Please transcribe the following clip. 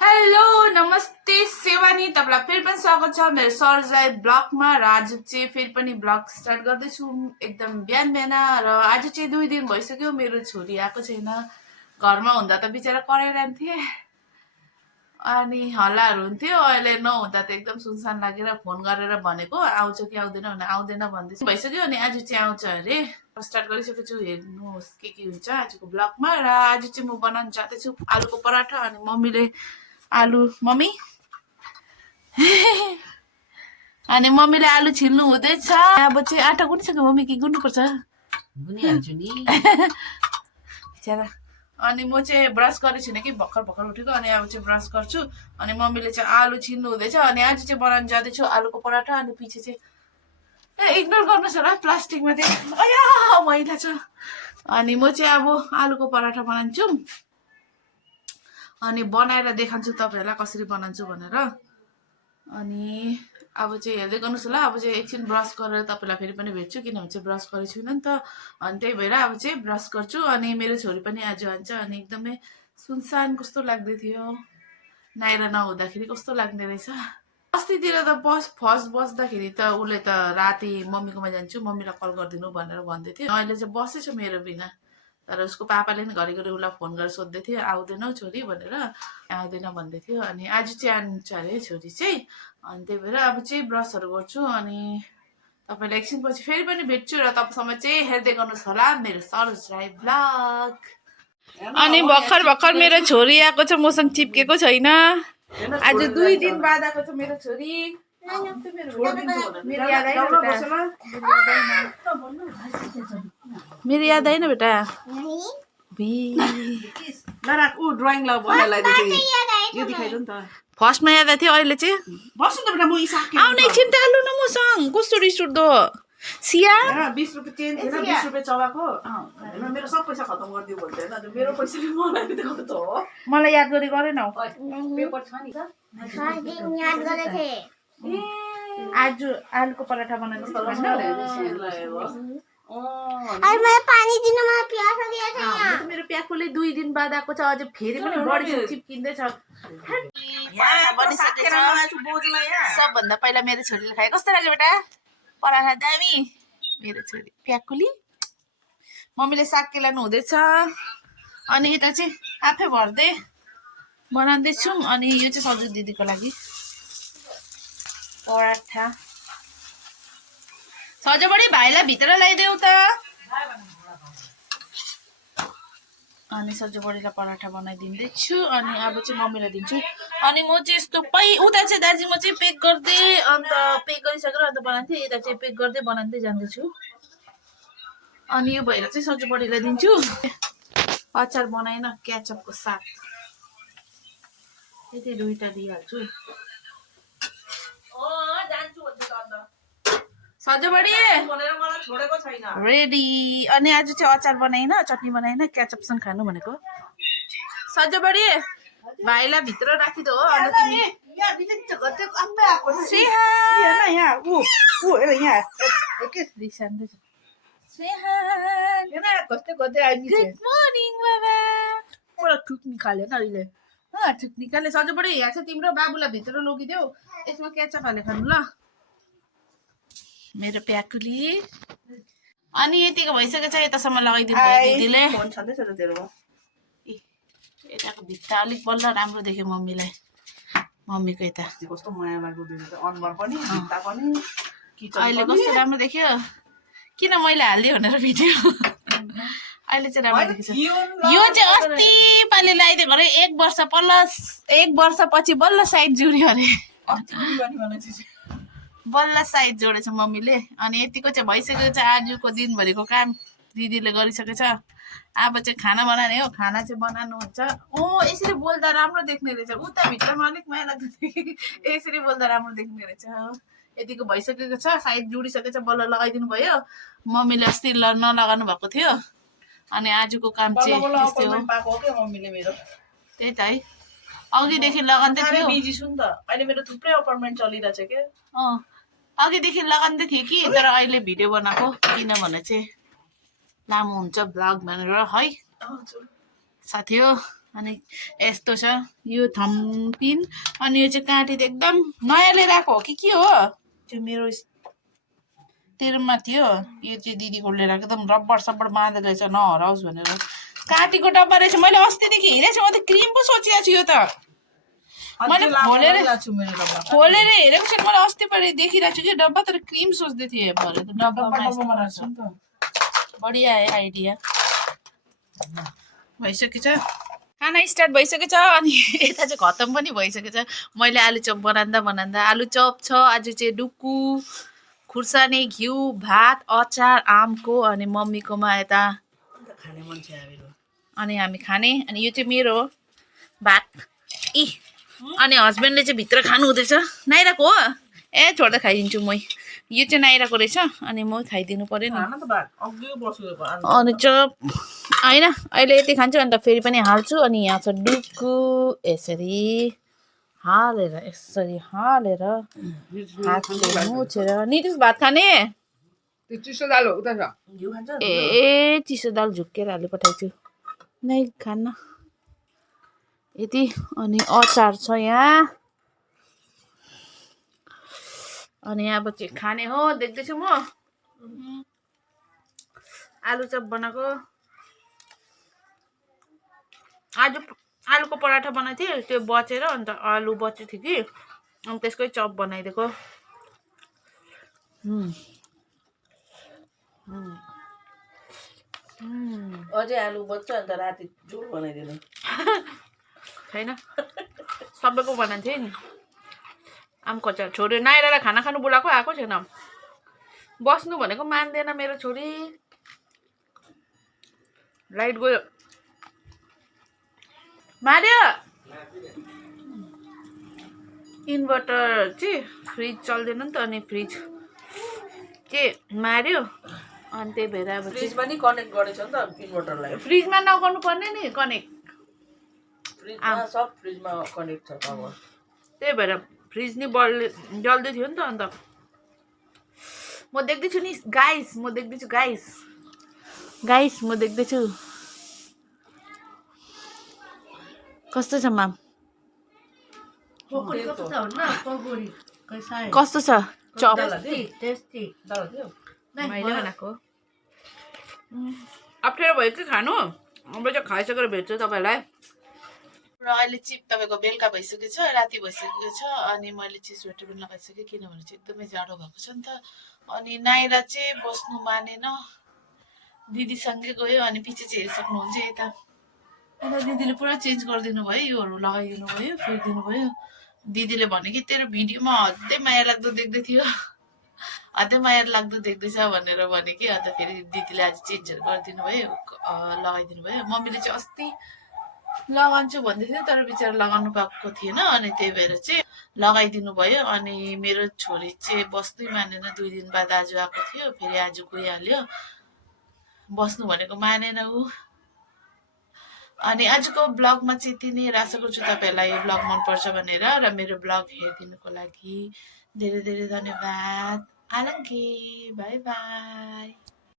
hello नमस्ते सेवानी तपाईँलाई फेरि पनि स्वागत छ मेरो सरजाई ब्लगमा र आज चाहिँ फेरि पनि ब्लग स्टार्ट गर्दैछु एकदम बिहान बिहान र आज चाहिँ 2 दिन भइसक्यो मेरो छोरी आएको छैन घरमा हुँदा त बिचरा कराइरहन्थे अनि हल्लाहरू हुन्थ्यो अहिले नहुँदा त एकदम सुनसान लागेर फोन गरेर भनेको आउँछ कि आउँदैन भने आउँदैन भन्दैछ भइसक्यो अनि आज चाहिँ आउँछ अरे स्टार्ट गरिसकेको छु हेर्नुहोस् के हुन्छ आजको ब्लगमा र आज चाहिँ म बनाउन जाँदैछु आलुको पराठा अनि मम्मीले आलु मम्मी अनि मम्मीले आलु छिल्नु हुँदैछ अब चाहिँ आटा गुनिसक्यो मम्मी के गुन्नुपर्छ गुनिहाल्छु नि बिचरा अनि म चाहिँ ब्रस गरेको छुइनँ कि भर्खर भर्खर उठेको अनि अब चाहिँ ब्रस गर्छु अनि मम्मीले चाहिँ आलु छिल्नु हुँदैछ अनि आज चाहिँ बनाउन जाँदैछु आलुको पराठा अनि पछि चाहिँ इग्नोर गर्नुहोस् होला प्लास्टिकमा चाहिँ अया मैला छ अनि म चाहिँ अब आलुको पराठा बनाउँछु अनि बनाएर देखाउँछु तपाईँहरूलाई कसरी बनाउँछु भनेर अनि अब चाहिँ हेर्दै गर्नुहोस् होला अब चाहिँ एकछिन ब्रस गरेर तपाईँलाई फेरि पनि भेट्छु किनभने चाहिँ ब्रस गरेको छुइनँ नि त अनि त्यही भएर अब चाहिँ ब्रस गर्छु अनि मेरो छोरी पनि आज आउँछ अनि एकदमै सुनसान कस्तो लाग्दै थियो नाएर नहुँदाखेरि कस्तो लाग्ने रहेछ अस्तितिर त फर्स्ट बस्दाखेरि त उसले त राति मम्मीकोमा जान्छु मम्मीलाई कल गरिदिनु भनेर भन्दै थियो अहिले चाहिँ बसेछ मेरो बिना तर उसको पापाले नि घरिघरि उसलाई फोन गरेर सोध्दै थियो आउँदैनौ छोरी भनेर आउँदैन भन्दै थियो अनि आज चाहिँ आउँछ अरे छोरी चाहिँ अनि त्यही भएर अब चाहिँ ब्रसहरू गर्छु अनि तपाईँलाई एकछिनपछि फेरि पनि भेट्छु र तपाईँसँग चाहिँ हेर्दै गर्नुहोस् होला मेरो सरजाई ब्लग अनि भर्खर भर्खर मेरो छोरी आएको छ मसँग चिप्केको छैन आज 2 दिन बाद आएको छ मेरो छोरी मेरो याद आएन बेटा फर्स्टमा याद थियो अहिले चाहिँ आउने एकछिन टाल्नु न मसँग कस्तो रिस उठ्दो सिया 20 रुपियाँ चेन्ज छैन 20 रुपियाँ चबाको मेरो सब पैसा खतम गरिदियो भन्दैन मेरो पैसाले मलाई दिएको त हो मलाई याद गरी गरेन पेपर छ नि याद गरेको थिएँ आज आलुको पराठा बनाउनु मैले पानी दिनु मलाई प्यास लागेको छ मेरो प्याकुले 2 दिन बाद आएको छ अझ फेरि पनि बढी चिप्किँदैछ सबभन्दा पहिला मेरो छोरीले खाए कस्तो लाग्यो बेटा पराठा दामी मेरो छोरी प्याकुली मम्मीले साग केलाउनु हुँदैछ अनि यता चाहिँ आफै भर्दै बनाउँदैछौँ अनि यो चाहिँ सजु दिदीको लागि पराठा सजबडी भाइलाई भित्र ल्याइदेऊ त अनि सजबडीलाई पराठा बनाइदिँदैछु अनि अब चाहिँ मम्मीलाई दिन्छु अनि म चाहिँ यस्तो उता चाहिँ दार्जिलिङ म चाहिँ पेक गर्दै अन्त पेक गरिसकेर अन्त बनाउँथेँ यता चाहिँ पेक गर्दै बनाउँदै जाँदैछु अनि यो भएर चाहिँ सजबडीलाई दिन्छु अचार बनाएन क्याचअपको साथ यति 2टा दिइहाल्छु सजबडी रेडी अनि आज चाहिँ अचार बनाइन चटनी बनाइन क्याचअपसँग खानु भनेको सजबडी भाइलाई भित्र राखिदो हो अन्त तिमी ठुक निकाल्यो न अहिले ठुक निकाल्ने सजबडी यहाँ छ तिम्रो बाबुलाई भित्र लगिदेऊ यसमा क्याचअप हाले खानु ल मेरो प्याकुली अनि यतिको भइसकेको छ यतासम्म लगाइदिनु भयो दिदीले यताको भित्ता अलिक बल्ल राम्रो देख्यो मम्मीलाई मम्मीको यता कस्तो माया लाग्दो अनुहार पनि भित्ता पनि अहिले कस्तो राम्रो देख्यो किन मैले हालिदिएँ भनेर भिडियो अहिले चाहिँ राम्रो देखेछ यो चाहिँ अस्ति पालि लगाइदिएको अरे 1 वर्ष प्लस 1 वर्षपछि बल्ल साइड जोड्यो अरे बल्ल साइज जोडेछ मम्मीले अनि यतिको चाहिँ भइसकेको छ आजको दिनभरिको काम दिदीले गरिसकेको छ अब चाहिँ खाना बनाउने हो खाना चाहिँ बनाउनु हुन्छ यसरी बोल्दा राम्रो देख्ने रहेछ उता भित्रमा अलिक माया लाग्दो थियो यसरी बोल्दा राम्रो देख्ने रहेछ यतिको भइसकेको छ साइज जोडिसकेको छ बल्ल लगाइदिनु भयो मम्मीले अस्ति नलगाउनु भएको थियो अनि आजको काम चाहिँ त्यस्तै हो त्यही त है अघिदेखि लगाउँदै थियो बिजी छु नि त अहिले मेरो थुप्रै अपार्टमेन्ट चलिरहेछ के अघिदेखि लगाउँदै थिएँ कि तर अहिले भिडियो बनाएको किनभने चाहिँ लामो हुन्छ ब्लग भनेर है साथी हो अनि यस्तो छ यो थम्पिन अनि यो चाहिँ काँटी त एकदम नयाँ लिएर आएको हो कि के हो त्यो मेरो तेरोमा थियो यो चाहिँ दिदीको लिएर आएको एकदम रब्बर सब्बर बाँधेको रहेछ नहराओस् भनेर काँटीको डब्बा रहेछ मैले अस्तिदेखि हेरेको छु म त क्रिम पो सोचिएको छु यो त मैले खोलेर हेरेको छु मैले अस्ति पहिले देखिरहेको छु कि डब्बा तर क्रिम सोच्दै थिएँ भरे त डब्बामा बढिया आइडिया भइसकेछ खाना स्टार्ट भइसकेछ अनि यता चाहिँ खतम पनि भइसकेछ मैले आलु चप बनाउँदा आलु चप छ आज चाहिँ डुकु खुर्सानी घिउ भात अचार आमको अनि मम्मीकोमा यता अनि हामी खाने अनि यो चाहिँ मेरो भात अनि हस्बेन्डले चाहिँ भित्र खानु हुँदैछ नाइराको हो ए छोड्दा खाइदिन्छु म यो चाहिँ नाइराको रहेछ अनि म खाइदिनु पर्यो नि अनि चप होइन अहिले यति खान्छु अन्त फेरि पनि हाल्छु अनि यहाँ छ डुकु यसरी हालेर हातले मुछेर नितिश भात खाने चिसो दाल हो उता छ ए चिसो दाल झुक्केर हाली पठाइछु नै खान्न यति अनि अचार छ यहाँ अनि अब चाहिँ खाने हो देख्दैछु म आलु चप बनाएको आज आलुको पराठा बनाएको थिएँ त्यो बचेर अन्त आलु बचेको थियो कि अनि त्यसकै चप बनाइदिएको अझै आलु बच्छ अन्त राति झोल बनाइदिनु छैन सबैको बनाएको थिएँ नि आमको अचार छोरी नाइरालाई खाना खानु बोलाएको आएको छैन बस्नु भनेको मान्दैन मेरो छोरी लाइट गयो मार्यो इन्भर्टर चाहिँ फ्रिज चल्दैन नि त अनि फ्रिज के मार्यो अनि त्यही भएर अब फ्रिजमा नि कनेक्ट गरेछ नि त इन्भर्टरलाई फ्रिजमा नगर्नु पर्ने नि कनेक्ट फ्रिजमा सब फ्रिजमा कनेक्ट छ अब त्यही भएर फ्रिज नि जल्दै थियो नि त अन्त म देख्दैछु नि गाइस म देख्दैछु कस्तो छ माम कस्तो छ चप मैले बनाएको अप्ठ्यारो भयो कि खानु अब चाहिँ खाइसकेर भेट्छु तपाईँलाई र अहिले चिप तपाईँको बेलुका भइसकेको छ राति भइसकेको छ अनि मैले चाहिँ स्वेटर पनि लगाइसकेँ किनभने चाहिँ एकदमै जाडो भएको छ नि त अनि नाइरा चाहिँ बस्नु मानेन दिदीसँगै गयो अनि पछि चाहिँ हेरिसक्नुहुन्छ यता अन्त दिदीले पुरा चेन्ज गरिदिनु भयो योहरू लगाइदिनु भयो फेरिदिनु भयो दिदीले भने कि तेरो भिडियोमा अझै माया लाग्दो देख्दै थियो अझै माया लाग्दो देख्दैछ भनेर भने कि अन्त फेरि दिदीले आज चेन्जहरू गरिदिनु भयो लगाइदिनु भयो मम्मीले चाहिँ अस्ति लगाउँछु भन्दै थियो तर बिचरा लगाउनु पाएको थिएन अनि त्यही भएर चाहिँ लगाइदिनु भयो अनि मेरो छोरी चाहिँ बस्नै मानेन 2 दिन बाद आज आएको थियो फेरि आज गइहाल्यो बस्नु भनेको मानेन ऊ अनि आजको ब्लगमा चाहिँ यति नै आशा गर्छु तपाईँहरूलाई यो ब्लग मनपर्छ भनेर र मेरो ब्लग हेरिदिनुको लागि धेरै धेरै धन्यवाद आलङ्की बाई बाई